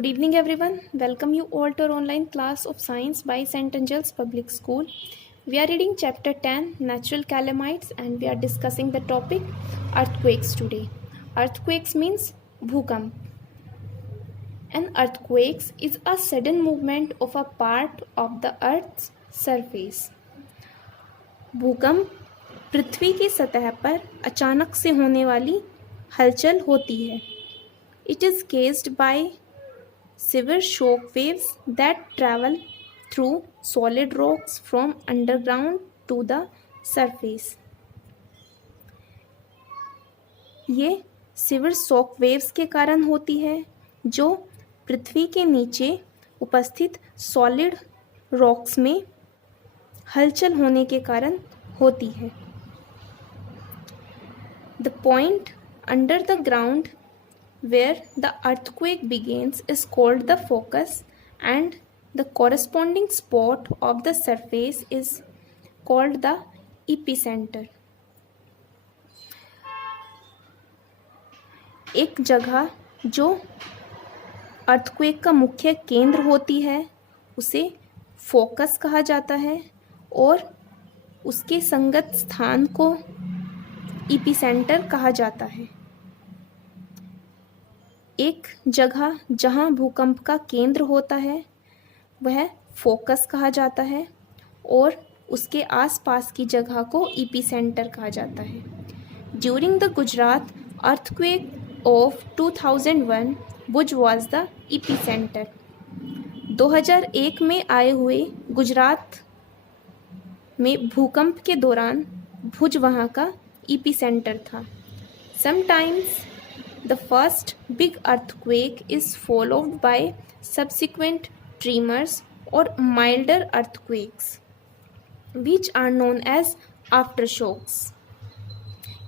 Good evening, everyone. Welcome you all to our online class of science by St. Angel's Public School. We are reading chapter 10, Natural Calamites, and we are discussing the topic earthquakes today. Earthquakes means bhukamp. An earthquake is a sudden movement of a part of the earth's surface. भूकंप पृथ्वी की सतह पर अचानक से होने वाली हलचल होती है. It is caused by severe shock waves that travel through solid rocks from underground to the surface. ये सिवियर शॉक वेव्स के कारण होती है जो पृथ्वी के नीचे उपस्थित सॉलिड रॉक्स में हलचल होने के कारण होती है. The point under the ground where the earthquake begins is called the focus and the corresponding spot of the surface is called the epicenter. एक जगह जो अर्थक्वेक का मुख्य केंद्र होती है उसे फोकस कहा जाता है और उसके संगत स्थान को एपिसेंटर कहा जाता है. एक जगह जहां भूकंप का केंद्र होता है वह फोकस कहा जाता है और उसके आसपास की जगह को एपिसेंटर कहा जाता है. During the Gujarat earthquake of 2001 Bhuj was the epicentre. 2001 में आए हुए गुजरात में भूकंप के दौरान भुज वहां का एपिसेंटर था. Sometimes the first big earthquake is followed by subsequent tremors or milder earthquakes, which are known as aftershocks.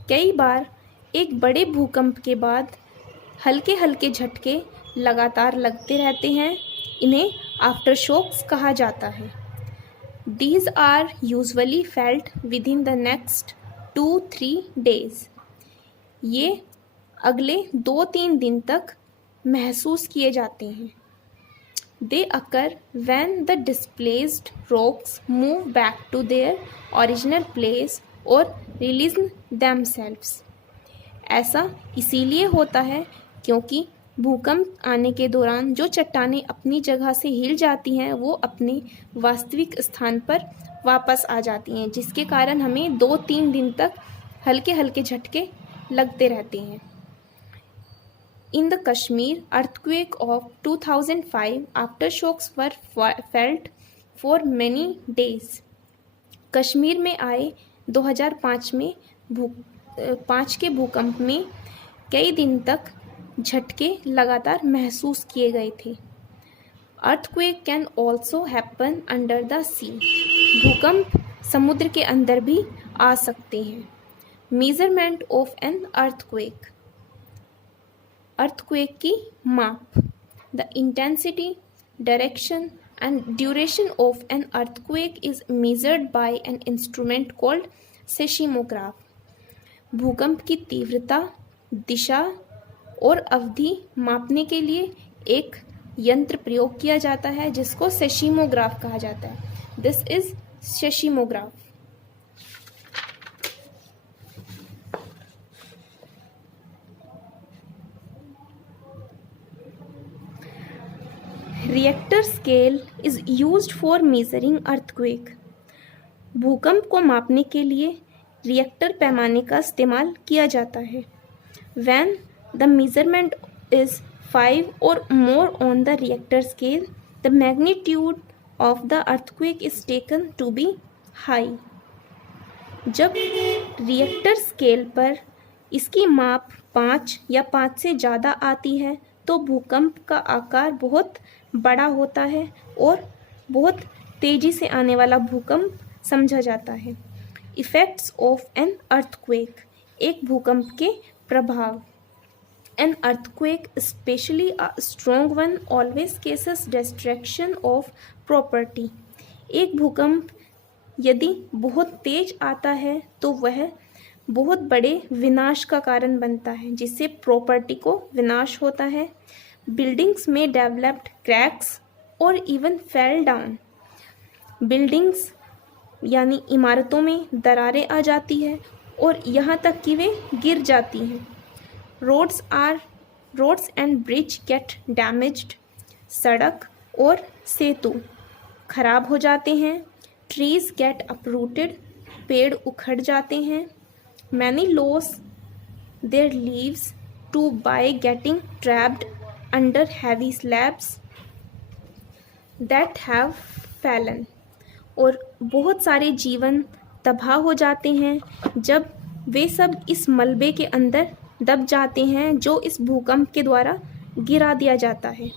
कई बार एक बड़े भूकंप के बाद हल्के हल्के झटके लगातार लगते रहते हैं. इन्हें आफ्टरशॉक्स कहा जाता है. These are usually felt within the next 2-3 days. ये अगले 2-3 दिन तक महसूस किए जाते हैं. They occur when the displaced rocks move back to their original place or release themselves. ऐसा इसीलिए होता है क्योंकि भूकंप आने के दौरान जो चट्टानें अपनी जगह से हिल जाती हैं वो अपने वास्तविक स्थान पर वापस आ जाती हैं, जिसके कारण हमें 2-3 दिन तक हल्के हल्के झटके लगते रहते हैं. In the Kashmir earthquake of 2005, aftershocks were felt for many days. Kashmir में आए 2005 में 5 के भूकंप में कई दिन तक झटके लगातार महसूस किए गए थे. Earthquake can also happen under the sea. भूकंप समुद्र के अंदर भी आ सकते हैं. Measurement of an earthquake. Earthquake की माप. The intensity, direction and duration of an earthquake is measured by an instrument called seismograph. भूकंप की तीव्रता, दिशा और अवधि मापने के लिए एक यंत्र प्रयोग किया जाता है जिसको सेस्मोग्राफ कहा जाता है. This is seismograph. Richter scale is used for measuring earthquake. भूकंप को मापने के लिए रिएक्टर पैमाने का इस्तेमाल किया जाता है. व्हेन द मेजरमेंट इज 5 और more on the Richter scale the magnitude of the earthquake is taken to be high. जब रिएक्टर स्केल पर इसकी माप 5 या 5 से ज़्यादा आती है तो भूकंप का आकार बहुत बड़ा होता है और बहुत तेज़ी से आने वाला भूकंप समझा जाता है. Effects of an earthquake. एक भूकंप के प्रभाव. An earthquake specially a strong one always cases destruction of property. एक भूकंप यदि बहुत तेज आता है तो वह बहुत बड़े विनाश का कारण बनता है जिससे प्रॉपर्टी को विनाश होता है. Buildings may develop cracks or even fell down. Buildings यानी इमारतों में दरारें आ जाती है और यहाँ तक कि वे गिर जाती हैं. Roads and bridge get damaged. सड़क और सेतु खराब हो जाते हैं. Trees get uprooted. पेड़ उखड़ जाते हैं. Many lose their lives too by getting trapped under heavy slabs that have fallen. और बहुत सारे जीवन तबाह हो जाते हैं जब वे सब इस मलबे के अंदर दब जाते हैं जो इस भूकंप के द्वारा गिरा दिया जाता है.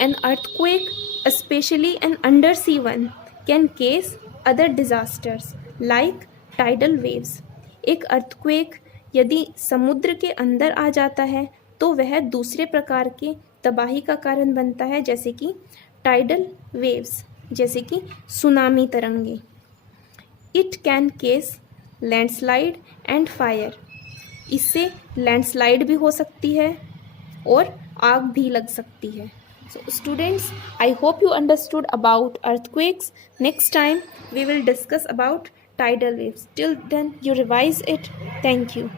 An earthquake, especially an undersea one, can cause other disasters like tidal waves. एक earthquake यदि समुद्र के अंदर आ जाता है तो वह दूसरे प्रकार के तबाही का कारण बनता है, जैसे कि टाइडल वेव्स, जैसे कि सुनामी तरंगे. It can case landslide and fire. इससे लैंडस्लाइड भी हो सकती है और आग भी लग सकती है. So students, I hope you understood about earthquakes. Next time we will discuss about tidal waves. Till then you revise it. Thank you.